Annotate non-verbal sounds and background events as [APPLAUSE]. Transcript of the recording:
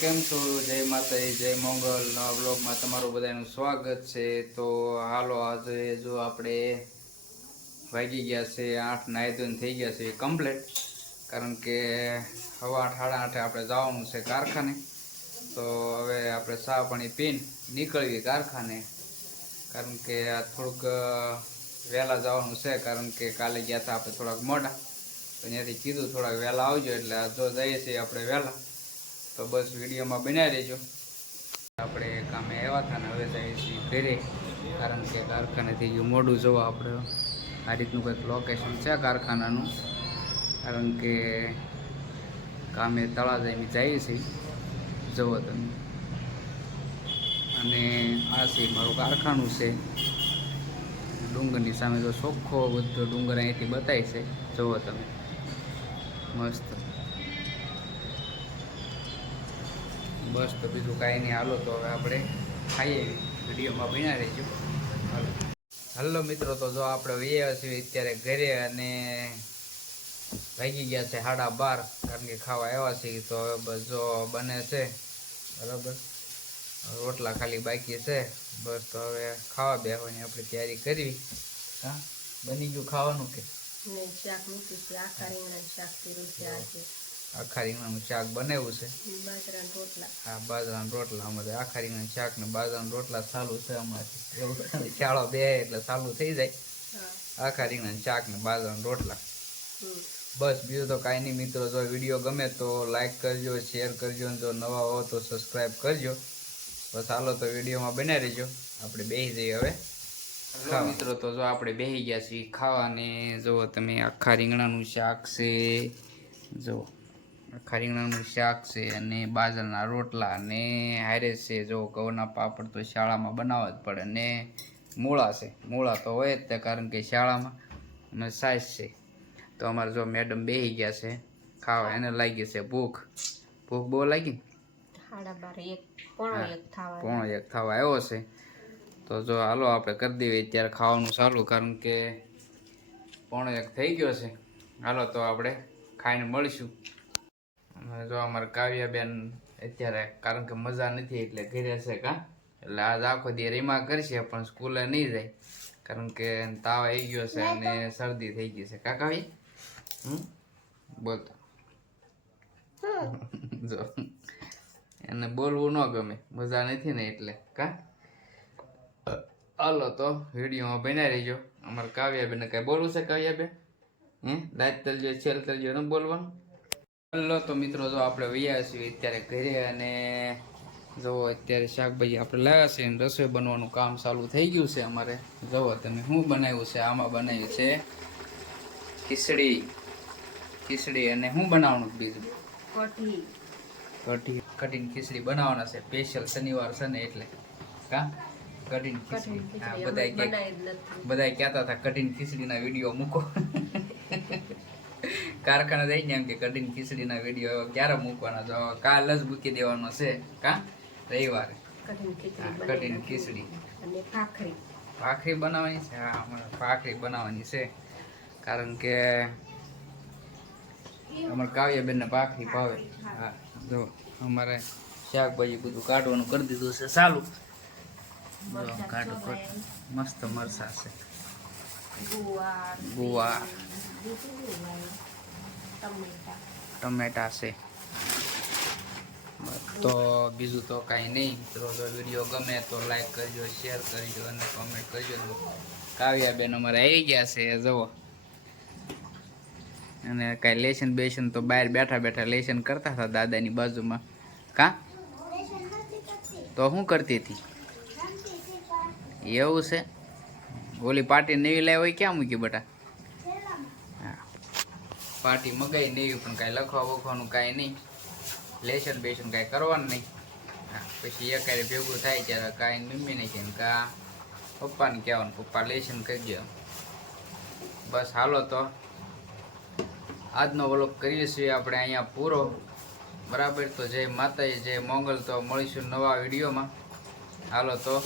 કેમ છો? જય માતાજી, જય મંગલ. નવા બ્લોગમાં તમારું બધાનું સ્વાગત છે. તો હાલો, આજે જો આપણે વાગી ગયા છે, આઠ ધોઈને થઈ ગયા છે કમ્પ્લેટ. કારણ કે હવા આઠ સાડા આઠે આપણે જવાનું છે કારખાને. તો હવે આપણે સા પાણી પીન નીકળીએ કારખાને. કારણ કે આ થોડુંક વહેલા જવાનું છે. કારણ કે કાલે ગયા હતા આપણે થોડાક મોડા. તો ત્યાંથી કીધું થોડાક વહેલા આવજો. એટલે જો જઈએ છીએ આપણે વહેલા. તો બસ વિડીયોમાં બનાવી રહેજો આપણે કામે આવ્યા હતા ને હવે જઈએ છીએ ઘરે, કારણ કે કારખાનેથી ગયું મોડું જોવા આપણે. આ રીતનું કંઈક લોકેશન છે કારખાનાનું, કારણ કે કામે તળાજાઈને જઈએ છીએ. જવો તમે. અને આ છે મારું કારખાનું છે. ડુંગરની સામે તો ચોખ્ખો બધો ડુંગર અહીંથી બતાય છે. જુઓ તમે. મસ્ત. બસ તો બીજું કાંઈ નહીં. હાલો તો હવે આપણે ખાઈએ. વિડીયોમાં બન્યા રહીશું હાલો. હલો મિત્રો, તો જો આપણે વૈયા છીએ અત્યારે ઘરે અને વાગી ગયા છે સાડા બાર, કારણ કે ખાવા આવ્યા છીએ. તો હવે બસ જો બને છે. બરાબર? રોટલા ખાલી બાકી છે. બસ તો હવે ખાવા બેવાની આપણે તૈયારી કરવી. હા? બની ગયું ખાવાનું કે? શાક મૂકી છે. આખા રીંગણાનું શાક પીરું છે આજે. આખા રીંગણાનું શાક બનાવ્યું છે. હા બાજરાના રોટલા અમારે આખા રીંગણા શાક ને બાજરાના રોટલા ચાલુ છે અમારે શાળો બે એટલે ચાલુ થઈ જાય. હા. આખા રીંગણા શાક ને બાજરાના રોટલા. બસ બીજું તો કાંઈ નહીં મિત્રો. જો વીડિયો ગમે તો લાઈક કરજો શેર કરજો અને જો નવા હો તો સબસ્ક્રાઈબ કરજો. બસ હાલો તો વિડીયોમાં બનાવી રહેજો. આપણે બેસી જઈએ હવે. મિત્રો તો જો આપણે બેસી ગયા છીએ ખાવાને. જુઓ તમે આખા રીંગણાનું શાક છે. જુઓ. આખા શાક છે અને બાજરાના રોટલા અને હારે છે. જો ઘઉંના પાપડ તો શાળામાં બનાવવા જ પડે ને મૂળા છે. મૂળા તો હોય જ તે કારણ કે શાળામાં અને સાઈઝ છે. તો અમારે જો મેડમ બેસી ગયા છે. ખાવા એને લાગી છે ભૂખ. ભૂખ બહુ લાગી? પોણો એક થવા આવ્યો છે. તો જો હાલો આપણે કરી દઈએ ત્યારે ખાવાનું સારું કારણ કે પોણો એક થઈ ગયો છે. હાલો તો આપણે ખાઈને મળીશું. અને જો અમારે કાવ્યાબેન અત્યારે કારણ કે મજા નથી એટલે ઘરે છે કા? એટલે આજ આખો દી રીમા કરશે પણ સ્કૂલે નહીં જાય. કારણ કે તાવ આવી ગયો છે અને શરદી થઈ ગઈ છે. કાકા કાવ્ય? હમ? બોલતો [LAUGHS] જો. એને બોલવું ન ગમે. મજા નથી ને એટલે. કા? હાલો તો વિડીયોમાં બનાવી રહીજો. અમારે કાવ્યાબેન કઈ બોલવું છે કાવ્યાબેન? હે? દાંત તલજો છેલ તલજો ન બોલવાનું? હલો તો મિત્રો જો આપણે વૈયા છીએ અત્યારે ઘરે અને જુઓ અત્યારે શાકભાજી આપણે લાવ્યા છે અને રસોઈ બનવાનું કામ ચાલુ થઈ ગયું છે અમારે. જુઓ તમે શું બનાવ્યું છે? આમાં બનાવ્યું છે ખીચડી. ખીચડી અને શું બનાવવાનું બીજું? કઢી. કઢી. કઢીને ખીચડી બનાવવાના છે. સ્પેશિયલ શનિવાર છે ને એટલે. કા કઢીને કઢી ખીચડી હા બધા જ કહેતા હતા કઢીને ખીચડીના વીડિયો મૂકો. કારખાને જઈને એમ કે કઢીને ખીચડીના વીડિયો ક્યારે મૂકવાના? તો કાલ જ મૂકી દેવાનો છે કા? રવિવારે. કઢીને ખીચડી અને ભાખરી. ભાખરી બનાવવાની છે? હા અમારે ભાખરી બનાવવાની છે. કારણ કે અમારે કાવ્યાબેનને ભાખરી ભાવે. હા. જો અમારે શાકભાજી બધું કાઢવાનું કરી દીધું છે. ચાલુ. કાઢો કાઢો. મસ્ત મરસા છે. ગુવાર ગુવાર. ટમેટા. છે. તો બીજું તો કાંઈ નહીં. મિત્રો વીડિયો ગમે તો લાઈક કરજો શેર કરજો અને કોમેન્ટ કરજો. કાવ્યાબેન અમારે આવી ગયા છે, જુઓ. અને કાંઈ લેશન બેસન તો બહાર બેઠા બેઠા લેશન કરતા હતા દાદાની બાજુમાં. કા? તો શું કરતી હતી? એવું છે? ઓલી પાર્ટી નવી લાવી હોય ક્યાં મૂકી બેટા? પાર્ટી મગાવી નહીં પણ કાંઈ લખવા વખવાનું કાંઈ નહીં. લેશન બેસન કાંઈ કરવાનું નહીં. હા, પછી એ ભેગું થાય ત્યારે કાંઈ મમ્મીને ને કા પપ્પાને કહેવાનું, પપ્પા લેશન કરજો બસ હાલો તો. આજનો વ્લોગ કરીએ છીએ આપણે અહીંયા પૂરો. બરાબર તો જય માતાજી, જય મોંગલ. તો મળીશું નવા વિડીયોમાં. હાલો તો!